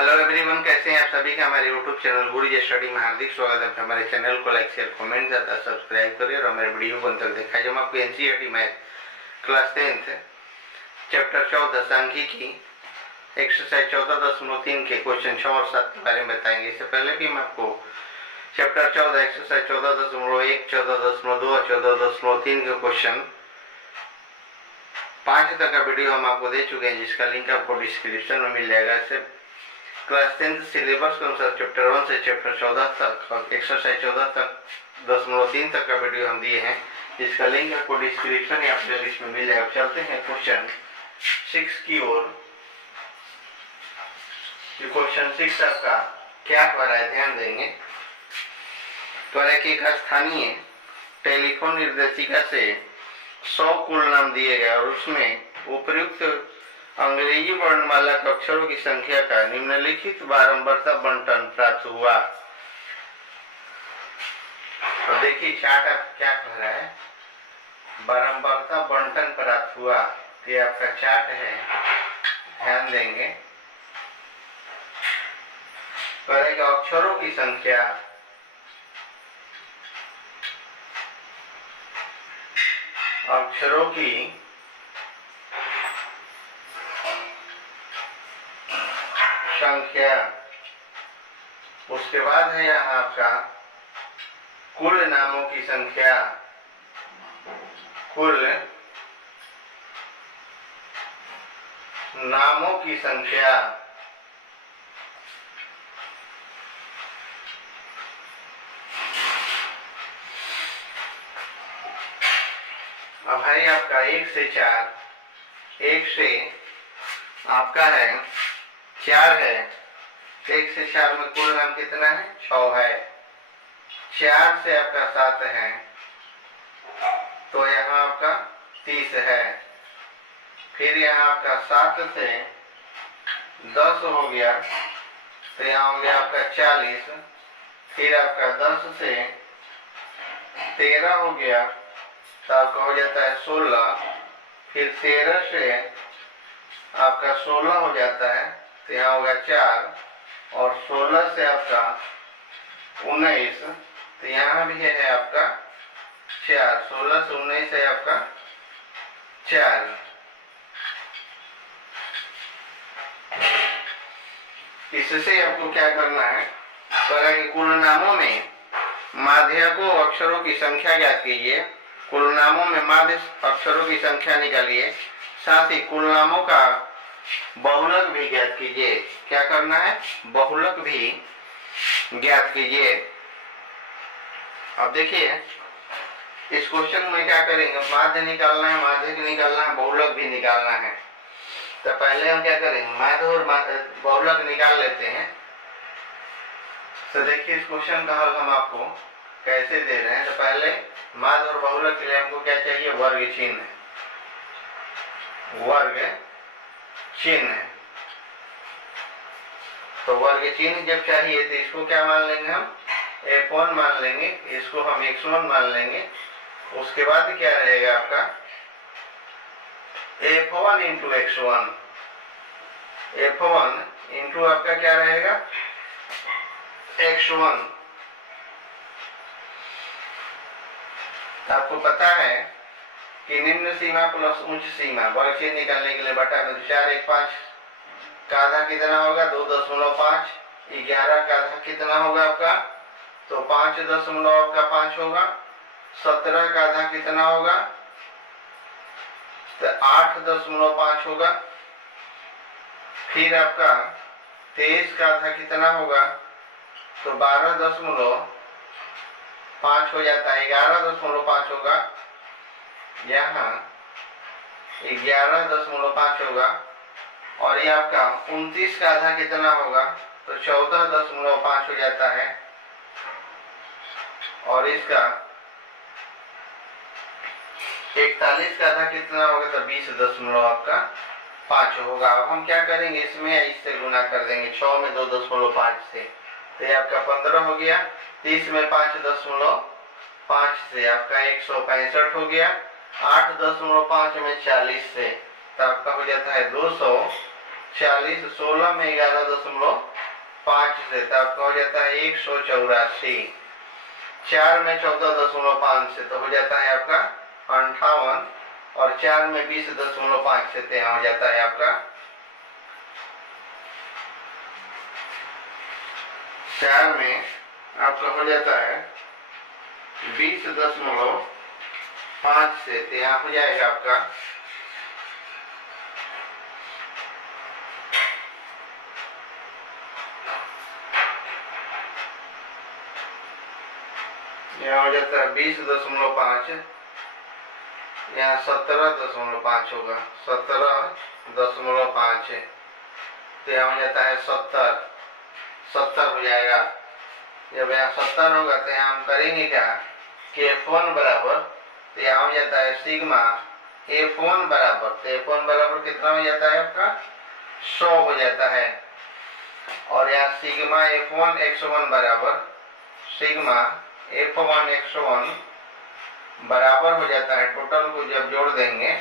Hello everyone, कैसे हैं आप सभी का हमारे यूट्यूब चैनल गुरुजी स्टडी में हार्दिक स्वागत है। हमारे चैनल को लाइक शेयर कमेंट ज़्यादा सब्सक्राइब करिए और हमारे वीडियो को अंत तक दिखाइए। हम आपको NCERT math class 10th chapter 14 सांख्यिकी एक्सरसाइज 14.3 के क्वेश्चन 6 और 7 के बारे में बताएंगे। इससे पहले भी हम आपको चैप्टर 14 एक्सरसाइज 14.1, 14.2 और 14.3 के क्वेश्चन 5 तक का वीडियो हम आपको दे चुके हैं, जिसका लिंक आपको डिस्क्रिप्शन में मिल जाएगा। इससे क्लास 10th सिलेबस के अनुसार चैप्टर 1 से चैप्टर 14 तक एक्सरसाइज 14.3 तक का वीडियो हम दिए हैं, जिसका लिंक आपको डिस्क्रिप्शन या प्लेलिस्ट में मिल जाएगा। चलते हैं क्वेश्चन 6 की ओर। क्वेश्चन 6 आपका क्या कह रहा है, ध्यान देंगे। कह रहा है कि एक स्थानीय टेलीफोन निर्देशिका से 100 कुल नाम दिए गए और उसमें उपयुक्त अंग्रेजी वर्णमाला के अक्षरों की संख्या का निम्नलिखित बारंबारता बंटन प्राप्त हुआ। तो देखिए चार्ट आप क्या कह रहा है, बारंबारता बंटन प्राप्त हुआ। ये आपका चार्ट है, ध्यान देंगे। करेगा अक्षरों की संख्या, अक्षरों की संख्या, उसके बाद है यहाँ आपका कुल नामों की संख्या, कुल नामों की संख्या, अब भाई आपका 1 से 4, 1 से आपका है 4 है। 1 से 4 में कुल नाम कितना है, 6 है। 4 से आपका 7 है, तो यहाँ आपका 30 है। फिर यहाँ आपका 7 से 10 हो गया, तो यहाँ हो गया आपका 40। फिर आपका 10 से 13 हो गया, तो आपका हो जाता है 16। फिर 13 से आपका 16 हो जाता है, तो यहाँ होगा 4। और 16 से आपका 19, तो यहाँ भी है आपका 4। 16 से 19 है आपका 4। इससे आपको क्या करना है, कि कुल नामों में माध्यकों अक्षरों की संख्या ज्ञात कीजिए। कुल नामों में माध्य अक्षरों की संख्या निकालिए, साथ ही कुल नामों का बहुलक भी ज्ञात कीजिए। क्या करना है, बहुलक भी ज्ञात कीजिए। अब देखिए इस क्वेश्चन में क्या करेंगे, माध्य निकालना है, माध्यक निकालना है, बहुलक भी निकालना है। तो पहले हम क्या करेंगे, माध्य और बहुलक निकाल लेते हैं। तो देखिए इस क्वेश्चन का हल हम आपको कैसे दे रहे हैं। तो पहले माध्य और बहुलक के लिए हमको क्या चाहिए, वर्ग चिन्ह, वर्ग चिन्ह। तो वर्ग चिन्ह जब चाहिए तो इसको क्या मान लेंगे, हम F1 मान लेंगे, इसको हम X1 मान लेंगे। उसके बाद क्या रहेगा आपका F1 into X1, F1 into आपका क्या रहेगा X1। तो आपको पता है कि निम्न सीमा प्लस उच्च सीमा वर्ग चिन्ह निकालने के लिए बटा में 4 1 5 का आधा कितना होगा, 2.5। 11 का आधा कितना होगा आपका, तो 5.5 होगा। 17 का आधा कितना होगा, तो 8.5 होगा। फिर आपका 23 का आधा कितना होगा, तो 12.5 हो जाता है, 11.5 होगा। यहाँ 11.5 होगा। और ये आपका 29 का आधा कितना होगा, तो 14.5 हो जाता है। और इसका 41 का आधा कितना होगा, तो 20.5 होगा। अब हम क्या करेंगे, इसमें इससे गुना कर देंगे, 6 में 2.5 से, तो ये आपका 15 हो गया। 30 में 5.5 से आपका 165 हो गया। 8.5 में 40 से, तो आपका हो जाता है 240। 16 में 11.5 5 से, तो आपका हो जाता है 184। 4 में 14.5 से तो हो जाता है आपका 58, और 4 में 20.5 से तो यहाँ हो जाता है आपका 4 में आपका हो जाता है 20.5 से, तो यहाँ हो जाएगा आपका यहाँ हो जाता है 20.5, यहाँ 17.5 होगा, 17.5, तो यहाँ हो जाता है 70 हो जाएगा। जब यहाँ 70 होगा तो यहाँ हम करेंगे क्या कि F1 बराबर, तो यहाँ हो जाता है सिग्मा F1 बराबर, तो F1 बराबर कितना हो जाता है आपका 100 हो जाता है, और यहाँ सिग्मा F1 x1 बराबर सिग्मा F1 x1 बराबर हो जाता है, टोटल को जब जोड़ देंगे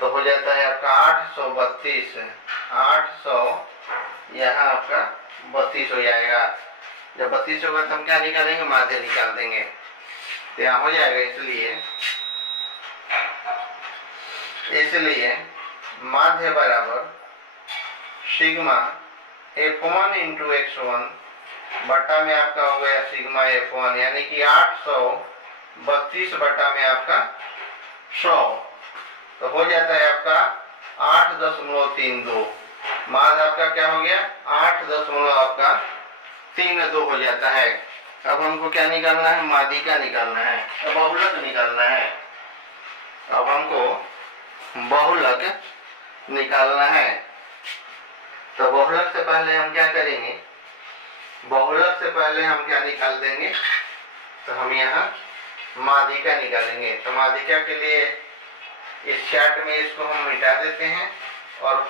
तो हो जाता है आपका 832, 800 यहाँ आपका 32 हो जाएगा। जब 32 होगा तो हम क्या निकालेंगे, माध्य निकाल देंगे, तो यहाँ हो जाएगा। इसलिए माध्य बराबर सिग्मा F1 इंटू x1 बटा में आपका हो गया सिग्मा F1, यानी कि 832 बटा में आपका 100, तो हो जाता है आपका 8.32। माध्य आपका क्या हो गया 8.32 हो जाता है। अब हमको क्या निकालना है, माध्यिका निकालना है, बहुलक निकालना है। अब हमको बहुलक निकालना है, तो बहुलक से पहले हम क्या करेंगे, बहुलक से पहले हम क्या निकाल देंगे, तो हम यहाँ माध्यिका निकालेंगे। तो माध्यिका के लिए इस चार्ट में इसको हम मिटा देते हैं, और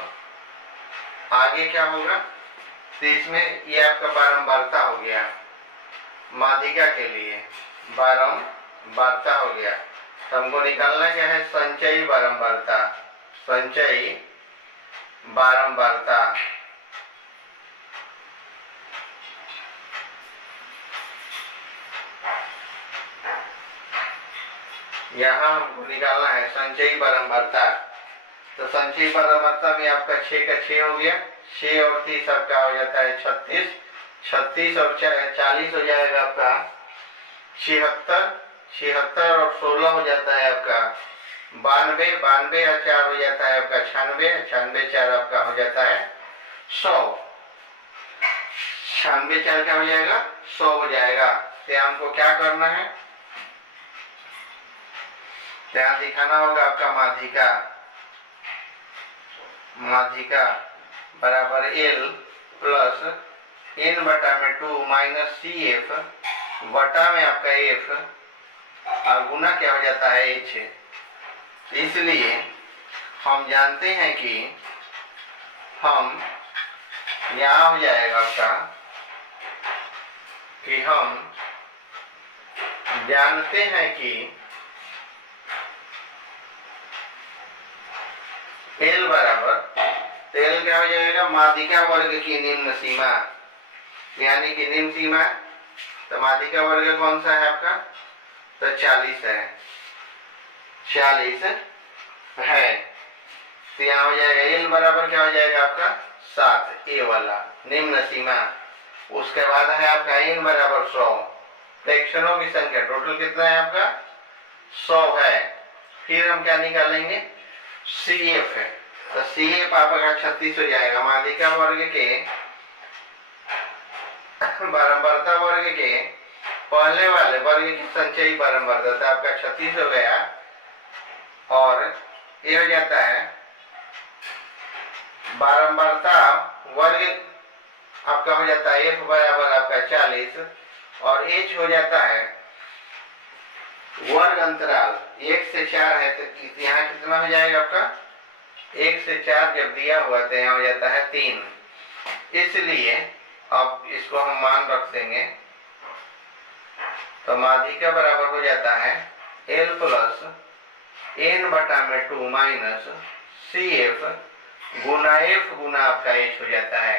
आगे क्या होगा, तो इसमें ये आपका बारंबारता हो गया, माध्यिका के लिए बारंबारता हो गया। तो हमको निकालना क्या है, संचयी बारंबारता, संचयी बारंबारता। यहाँ हमको निकालना है संचयी बारंबारता। तो संचयी बारंबारता में आपका 6 का 6 हो गया, 6 और 30 आपका हो जाता है 36, 36 और 40 हो जाएगा आपका 76, 76 और 16 हो जाता है आपका 92, 92 और 4 हो जाता है आपका 96, 96 4 आपका हो जाता है 100, 96 4 क्या हो जाएगा 100 हो जाएगा। तो हमको क्या करना है, ध्यान दिखाना होगा आपका माध्यिका, माध्यिका बराबर L प्लस n बटा में 2 माइनस CF बटा में आपका F और गुना क्या हो जाता है H। इसलिए हम जानते हैं कि हम यहाँ हो जाएगा आपका कि हम जानते हैं कि L बराबर, तो L क्या हो जाएगा, माध्यिका वर्ग की निम्न सीमा, यानी कि निम्न सीमा, तो माध्यिका वर्ग कौन सा है आपका, तो 40 है, 40 है। तो यहाँ हो जाएगा L बराबर क्या हो जाएगा आपका 7, A वाला निम्न सीमा। उसके बाद है आपका n बराबर 100, तो क्षणों की संख्या टोटल कितना है आपका 100 है। फिर हम क्या निकालेंगे, CF है, तो CF आपका 36 हो जाएगा। माध्यिका वर्ग के बारंबारता वर्ग के पहले वाले वर्ग की संचयी बारंबारता आपका 36 हो गया, और ये हो जाता है बारंबारता वर्ग आपका हो जाता है F बराबर आपका 40, और H हो जाता है वर्ग अंतराल 1 से 4 है, तो यहाँ कितना हो जाएगा आपका 1 से 4 जब दिया हुआ तो यहाँ हो जाता है 3। इसलिए अब इसको हम मान रख देंगे, तो माध्यिका बराबर हो जाता है L प्लस n बटा में 2 माइनस CF गुना F गुना आपका H हो जाता है।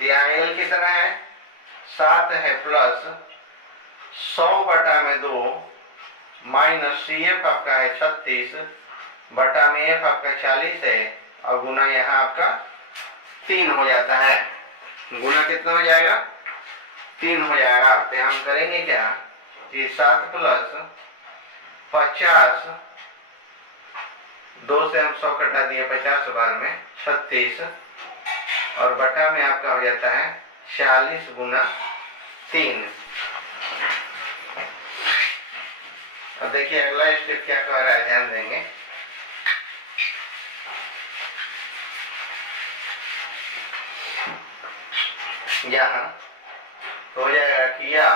तो यहाँ L कितना है 7 है प्लस 100/2 माइनस CF आपका है 36 बटा में F आपका 40 है और गुना यहाँ आपका 3 हो जाता है। गुना कितना हो जाएगा 3 हो जाएगा। तो हम करेंगे क्या कि 7 प्लस 50 2 से हम 100 कटा दिए 50 बार में 36 और बटा में आपका हो जाता है 40 गुना 3। और देखिए अगला स्टेप क्या कह रहा है, ध्यान देंगे। यहाँ हो जाएगा कि या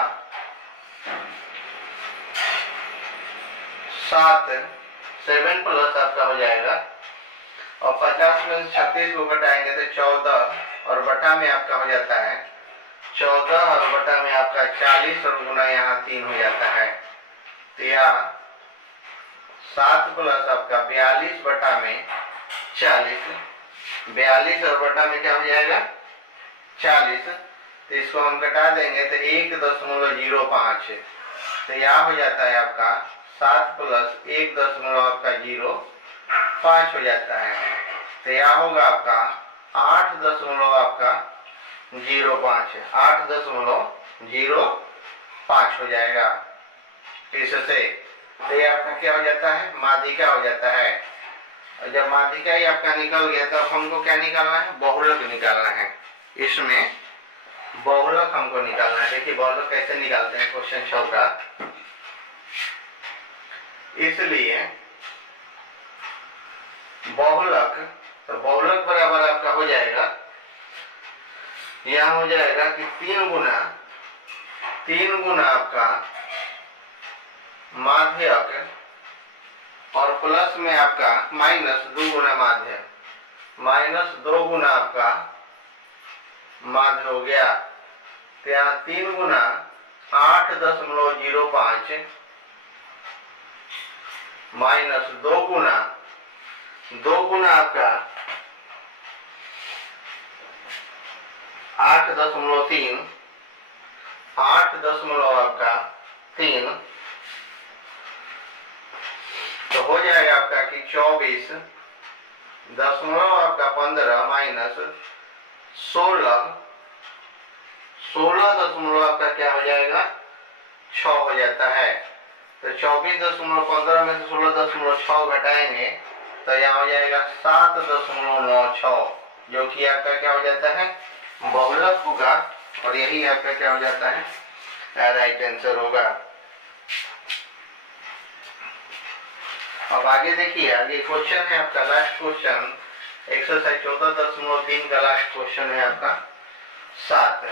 7 प्लस आपका हो जाएगा और 50 में 36 को घटाएंगे तो 14 और बटा में आपका हो जाता है 14 और बटा में आपका 40 और गुना यहाँ 3 हो जाता है। तो या 7 प्लस आपका 42 बटा में 40 42 और बटा में क्या हो जाएगा 40। तो इसको हम घटा देंगे तो 1.05। तो यहाँ हो जाता है आपका 7 प्लस 1.05 हो जाता है। तो यहाँ होगा आपका 8.05 हो जाएगा इससे। तो ये आपका क्या हो जाता है माध्यिका हो जाता है। और जब माध्यिका ही आपका निकल गया तो अब हमको क्या निकालना है बहुलक निकालना है। इसमें बहुलक हमको निकालना है। देखिए बहुलक कैसे निकालते हैं क्वेश्चन 6 का। इसलिए बहुलक तो बहुलक बराबर आपका हो जाएगा यहाँ हो जाएगा कि 3 गुना आपका माध्यक और प्लस में आपका -2 गुना माध्य -2 गुना आपका माध्य हो गया। तो यहाँ 3 गुना 8.05 माइनस 2 गुना आपका 8.3 आपका 3 तो हो जाएगा आपका कि 24 दशमलव आपका 15 माइनस 16 दशमलव आपका क्या हो जाएगा 6 हो जाता है। तो 24.15 में से 16.6 घटाएंगे तो यहाँ हो जाएगा 7.96 जो कि आपका क्या हो जाता है बहुलक होगा और यही आपका क्या हो जाता है राइट आंसर होगा। अब आगे देखिए आगे क्वेश्चन है आपका लास्ट क्वेश्चन एक्सरसाइज 14.3 का लास्ट क्वेश्चन है आपका 7।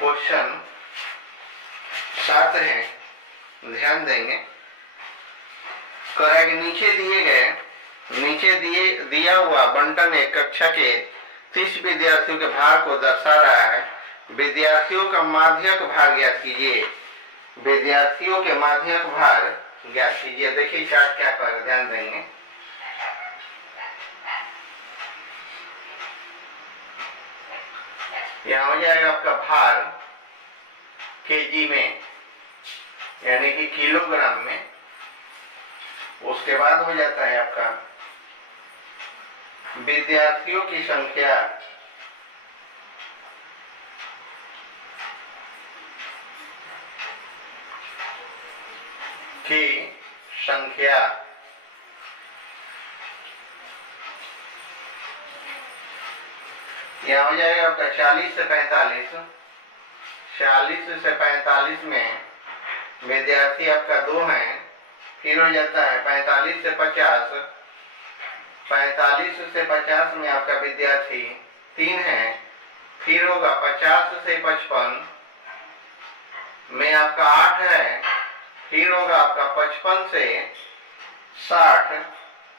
क्वेश्चन 7 है, ध्यान देंगे। नीचे दिया हुआ बंटन एक कक्षा के 30 विद्यार्थियों के भार को दर्शा रहा है। विद्यार्थियों का माध्यक भार ज्ञात कीजिए। विद्यार्थियों के माध्यक भार ज्ञात कीजिए। देखिए चार्ट क्या कर ध्यान देंगे। यहाँ हो जाएगा आपका भार केजी में यानी कि किलोग्राम में। उसके बाद हो जाता है आपका विद्यार्थियों की संख्या यहाँ हो जाएगा आपका 40 से 45। 40 से 45 में विद्यार्थी आपका 2 हैं। फिर हो जाता है 45 से 50। 45 से 50 में आपका विद्यार्थी 3 हैं। फिर होगा 50 से 55 में आपका 8 है। फिर होगा आपका 55 से 60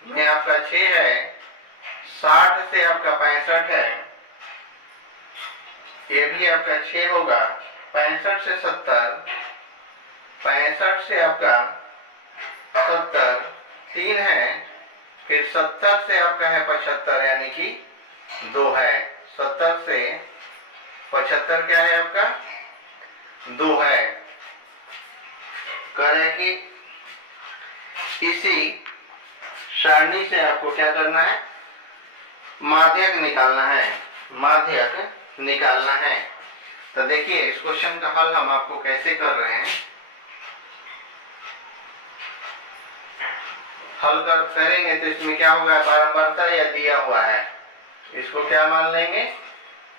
में आपका 6 है। 60 से आपका 65 है, ये भी आपका 6 होगा। 65 से 70, 65 से आपका 70 3 है। फिर 70 से आपका है 75 यानी कि 2 है। 70 से 75 क्या है आपका 2 है। कह रहे हैं कि इसी सारणी से आपको क्या करना है, माध्यक निकालना है, माध्यक निकालना है। तो देखिए इस क्वेश्चन का हल हम आपको कैसे कर रहे हैं। हल करेंगे तो इसमें क्या होगा, बारंबारता या दिया हुआ है, इसको क्या मान लेंगे,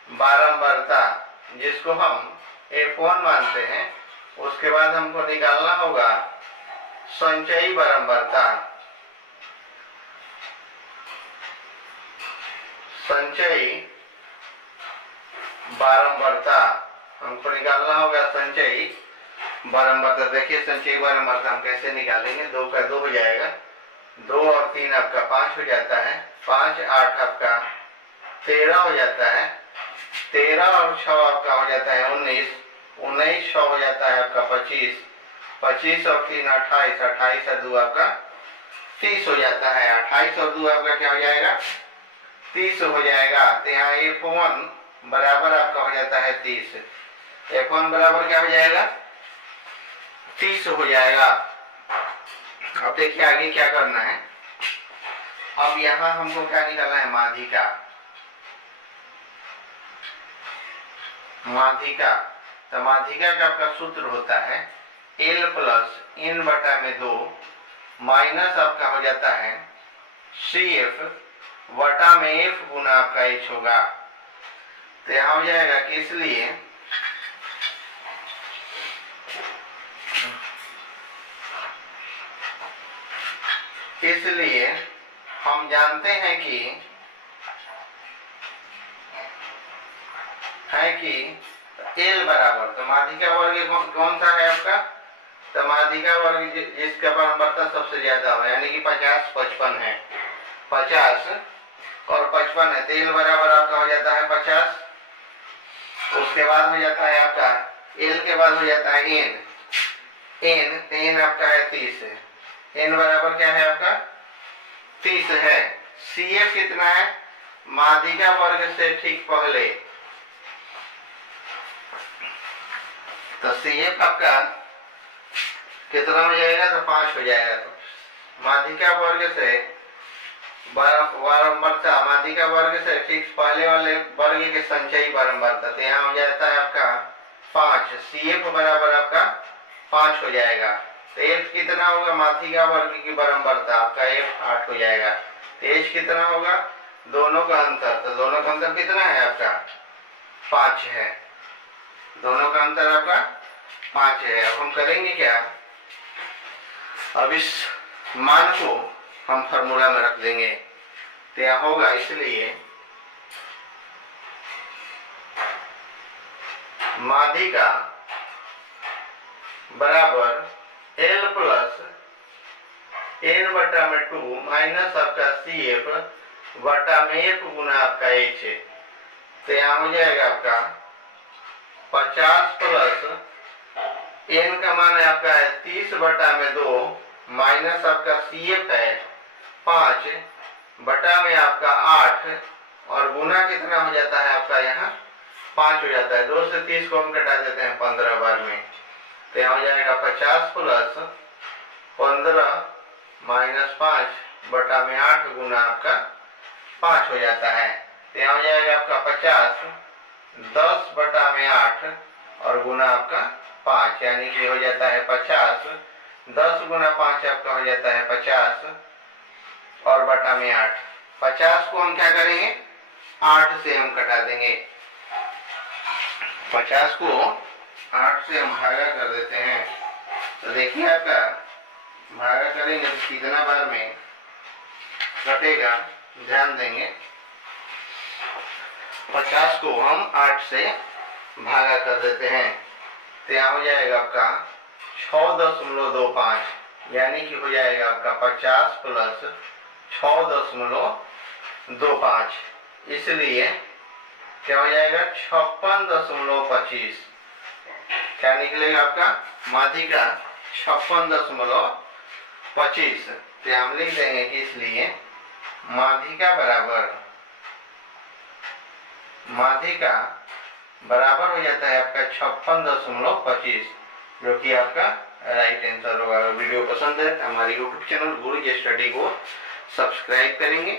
बारंबारता, जिसको हम F1 मानते हैं। उसके बाद हमको निकालना होगा संचयी बारंबारता, संचयी बारंबारता हमको निकालना होगा, संचयी बारंबारता। देखिए संचयी बारंबारता हम कैसे निकालेंगे, 2 का 2 हो जाएगा, 2 और 3 आपका 5 हो जाता है, 5 8 आपका 13 हो जाता है, 13 और 6 आपका हो जाता है 19, 19 6 हो जाता है आपका 25, 25 और 3 28, 28 और 2 आपका 30 हो जाता है। 28 और 2 आपका क्या हो जाएगा 30 हो जाएगा। तो यहाँ F1 बराबर आपका हो जाता है 30, F1 बराबर क्या हो जाएगा 30 हो जाएगा। अब देखिए आगे क्या करना है। अब यहाँ हमको क्या निकालना है, माध्यिका, माध्यिका। तो माध्यिका का आपका सूत्र होता है L प्लस N बटा में 2 माइनस आपका हो जाता है CF वटा में F गुना आपका H होगा। तो यहाँ हो जाएगा कि इसलिए हम जानते हैं कि L बराबर, तो माध्यिका वर्ग कौन सा है आपका, तो माध्यिका वर्ग जिसका बारंबारता सबसे ज्यादा हो, यानी कि 50 55 है, 50 और 55 है। तो L बराबर आपका हो जाता है 50, उसके बाद हो जाता है आपका L के बाद हो जाता है N आपका है 30, N बराबर क्या है आपका 30 है। CF कितना है, माध्यिका वर्ग से ठीक पहले, तो CF आपका कितना हो जाएगा, तो 5 हो जाएगा। तो माध्यिका वर्ग से बारंबारता, माध्यिका वर्ग से ठीक पहले वाले वर्ग के संचयी बारंबारता, तो यहाँ हो जाता है आपका 5, CF बराबर आपका 5 हो जाएगा। तो F कितना होगा, माध्यिका वर्ग की बारंबारता आपका F 8 हो जाएगा। तो H कितना होगा, दोनों का अंतर, तो दोनों का अंतर कितना है आपका 5 है, दोनों का अंतर आपका 5 है। अब हम करेंगे क्या, अब इस मान को हम फॉर्मूला में रख देंगे। तो यह होगा, इसलिए माध्यिका बराबर L प्लस N बटा में 2 माइनस आपका CF बटा में F गुना आपका H। तो यहाँ हो जाएगा आपका 50 प्लस N का मान है आपका है 30 बटा में 2 माइनस आपका CF है 5 बटा में आपका 8 और गुना कितना हो जाता है आपका यहाँ 5 हो जाता है। 2 से 30 को हम घटा देते हैं 15 बार में। तो यहाँ हो जाएगा 50 प्लस 15 माइनस 5 बटा में 8 गुना आपका 5 हो जाता है। तो यहाँ हो जाएगा आपका 50 10 बटा में 8 और गुना आपका 5, यानी कि हो जाता है 50, 10 गुना 5 आपका हो जाता है 50 और बटा में 8। 50 को हम क्या करेंगे 8 से हम कटा देंगे, 50 को 8 से हम भागा कर देते हैं। तो देखिए आपका भागा करेंगे तो कितना बार में कटेगा, ध्यान देंगे। 50 को हम 8 से भागा कर देते हैं तो यहाँ हो जाएगा आपका 6.25, यानी कि हो जाएगा आपका 50 प्लस 6.25, इसलिए क्या हो जाएगा 56.25। क्या निकलेगा आपका माध्यिका 56.25। तो हम लिख देंगे कि इसलिए माध्यिका बराबर माध्यिका बराबर हो जाता है आपका 56.25, जो कि आपका राइट आंसर होगा। वीडियो पसंद है तो हमारे यूट्यूब चैनल गुरुजी स्टडी को सब्सक्राइब करेंगे।